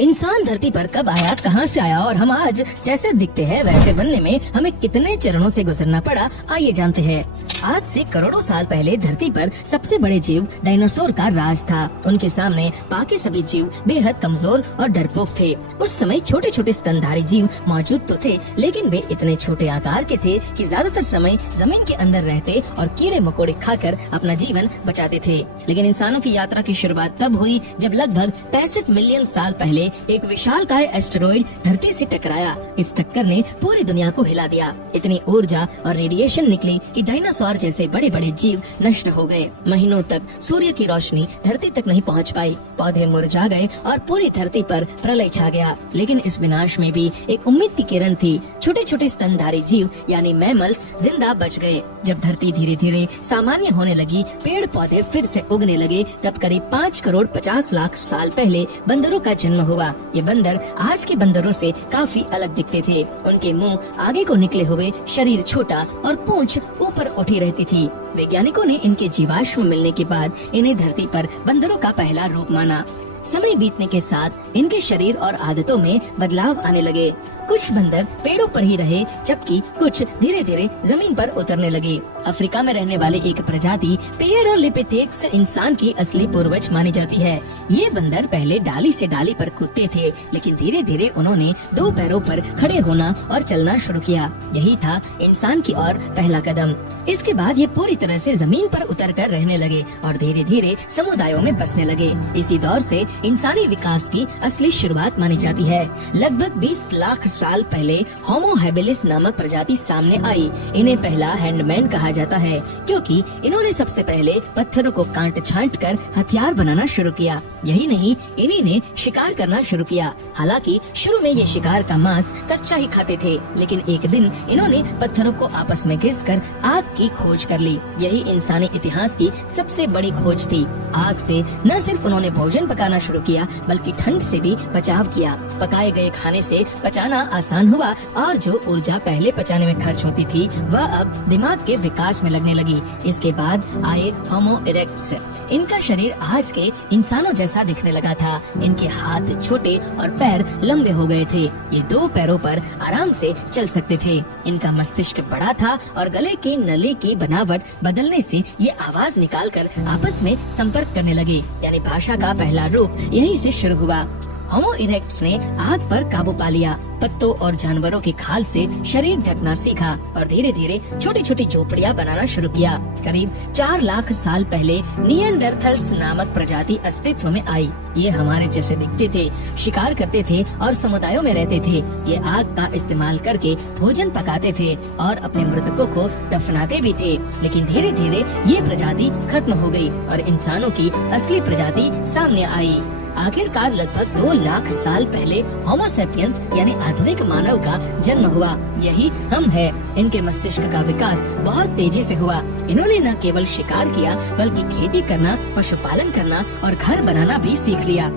इंसान धरती पर कब आया, कहां से आया और हम आज जैसे दिखते हैं वैसे बनने में हमें कितने चरणों से गुजरना पड़ा, आइए जानते हैं। आज से करोड़ों साल पहले धरती पर सबसे बड़े जीव डायनासोर का राज था। उनके सामने बाकी सभी जीव बेहद कमजोर और डरपोक थे। उस समय छोटे छोटे स्तनधारी जीव मौजूद तो थे, लेकिन वे इतने छोटे आकार के थे कि ज्यादातर समय जमीन के अंदर रहते और कीड़े मकोड़े खाकर अपना जीवन बचाते थे। लेकिन इंसानों की यात्रा की शुरुआत तब हुई जब लगभग 65 मिलियन साल पहले एक विशालकाय एस्टेरॉइड धरती से टकराया। इस टक्कर ने पूरी दुनिया को हिला दिया। इतनी ऊर्जा और रेडिएशन निकली कि डायनासोर जैसे बड़े बड़े जीव नष्ट हो गए। महीनों तक सूर्य की रोशनी धरती तक नहीं पहुंच पाई। पौधे मुरझा गए और पूरी धरती पर प्रलय छा गया। लेकिन इस विनाश में भी एक उम्मीद की किरण थी। छोटे छोटे स्तनधारी जीव यानी मैमल्स जिंदा बच गए। जब धरती धीरे धीरे सामान्य होने लगी, पेड़ पौधे फिर से उगने लगे, तब करीब 5 करोड़ 50 लाख साल पहले बंदरों का जन्म हुआ। ये बंदर आज के बंदरों से काफी अलग दिखते थे। उनके मुंह आगे को निकले हुए, शरीर छोटा और पूंछ ऊपर उठी रहती थी। वैज्ञानिकों ने इनके जीवाश्म मिलने के बाद इन्हें धरती पर बंदरों का पहला रूप माना। समय बीतने के साथ इनके शरीर और आदतों में बदलाव आने लगे। कुछ बंदर पेड़ों पर ही रहे, जबकि कुछ धीरे धीरे जमीन पर उतरने लगे। अफ्रीका में रहने वाले एक प्रजाति पेरोलिपिथेक्स इंसान की असली पूर्वज मानी जाती है। ये बंदर पहले डाली से डाली पर कूदते थे, लेकिन धीरे धीरे उन्होंने 2 पैरों पर खड़े होना और चलना शुरू किया। यही था इंसान की ओर पहला कदम। इसके बाद ये पूरी तरह से जमीन पर उतरकर रहने लगे और धीरे धीरे समुदायों में बसने लगे। इसी दौर से इंसानी विकास की असली शुरुआत मानी जाती है। लगभग 20 लाख साल पहले होमो हैबिलिस नामक प्रजाति सामने आई। इन्हें पहला हैंडमैन कहा जाता है, क्योंकि इन्होंने सबसे पहले पत्थरों को काट छांट कर हथियार बनाना शुरू किया। यही नहीं, इन्हीं ने शिकार करना शुरू किया। हालांकि शुरू में ये शिकार का मांस कच्चा ही खाते थे, लेकिन एक दिन इन्होंने पत्थरों को आपस में घिसकर आग की खोज कर ली। यही इंसानी इतिहास की सबसे बड़ी खोज थी। आग से न सिर्फ उन्होंने भोजन पकाना शुरू किया, बल्कि ठंड से भी बचाव किया। पकाए गए खाने से पचाना आसान हुआ और जो ऊर्जा पहले पचाने में खर्च होती थी, वह अब दिमाग के विकास में लगने लगी। इसके बाद आए होमो इरेक्टस। इनका शरीर आज के इंसानों जैसा दिखने लगा था। इनके हाथ छोटे और पैर लंबे हो गए थे। ये 2 पैरों पर आराम से चल सकते थे। इनका मस्तिष्क बड़ा था और गले की नली की बनावट बदलने से ये आवाज निकालकर आपस में संपर्क करने लगे, यानी भाषा का पहला रूप यहीं से शुरू हुआ। होमो इरेक्टस ने आग पर काबू पा लिया, पत्तों और जानवरों के खाल से शरीर ढकना सीखा और धीरे धीरे छोटी छोटी झोपड़ियां बनाना शुरू किया। करीब 4 लाख साल पहले निएंडरथल्स नामक प्रजाति अस्तित्व में आई। ये हमारे जैसे दिखते थे, शिकार करते थे और समुदायों में रहते थे। ये आग का इस्तेमाल करके भोजन पकाते थे और अपने मृतकों को दफनाते भी थे। लेकिन धीरे धीरे ये प्रजाति खत्म हो गई और इंसानों की असली प्रजाति सामने आई। आखिरकार लगभग 2 लाख साल पहले होमो सेपियंस यानी आधुनिक मानव का जन्म हुआ। यही हम है। इनके मस्तिष्क का विकास बहुत तेजी से हुआ। इन्होंने न केवल शिकार किया, बल्कि खेती करना, पशुपालन करना और घर बनाना भी सीख लिया।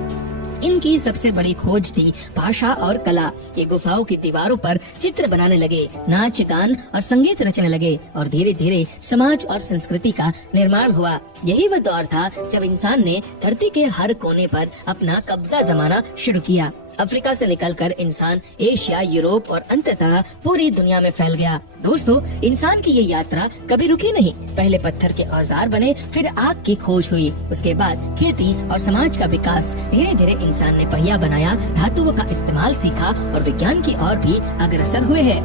इनकी सबसे बड़ी खोज थी भाषा और कला। ये गुफाओं की दीवारों पर चित्र बनाने लगे, नाच गान और संगीत रचने लगे और धीरे धीरे समाज और संस्कृति का निर्माण हुआ। यही वह दौर था जब इंसान ने धरती के हर कोने पर अपना कब्जा जमाना शुरू किया। अफ्रीका से निकलकर इंसान एशिया, यूरोप और अंततः पूरी दुनिया में फैल गया। दोस्तों, इंसान की ये यात्रा कभी रुकी नहीं। पहले पत्थर के औजार बने, फिर आग की खोज हुई, उसके बाद खेती और समाज का विकास। धीरे धीरे इंसान ने पहिया बनाया, धातुओं का इस्तेमाल सीखा और विज्ञान की ओर भी अग्रसर हुए हैं।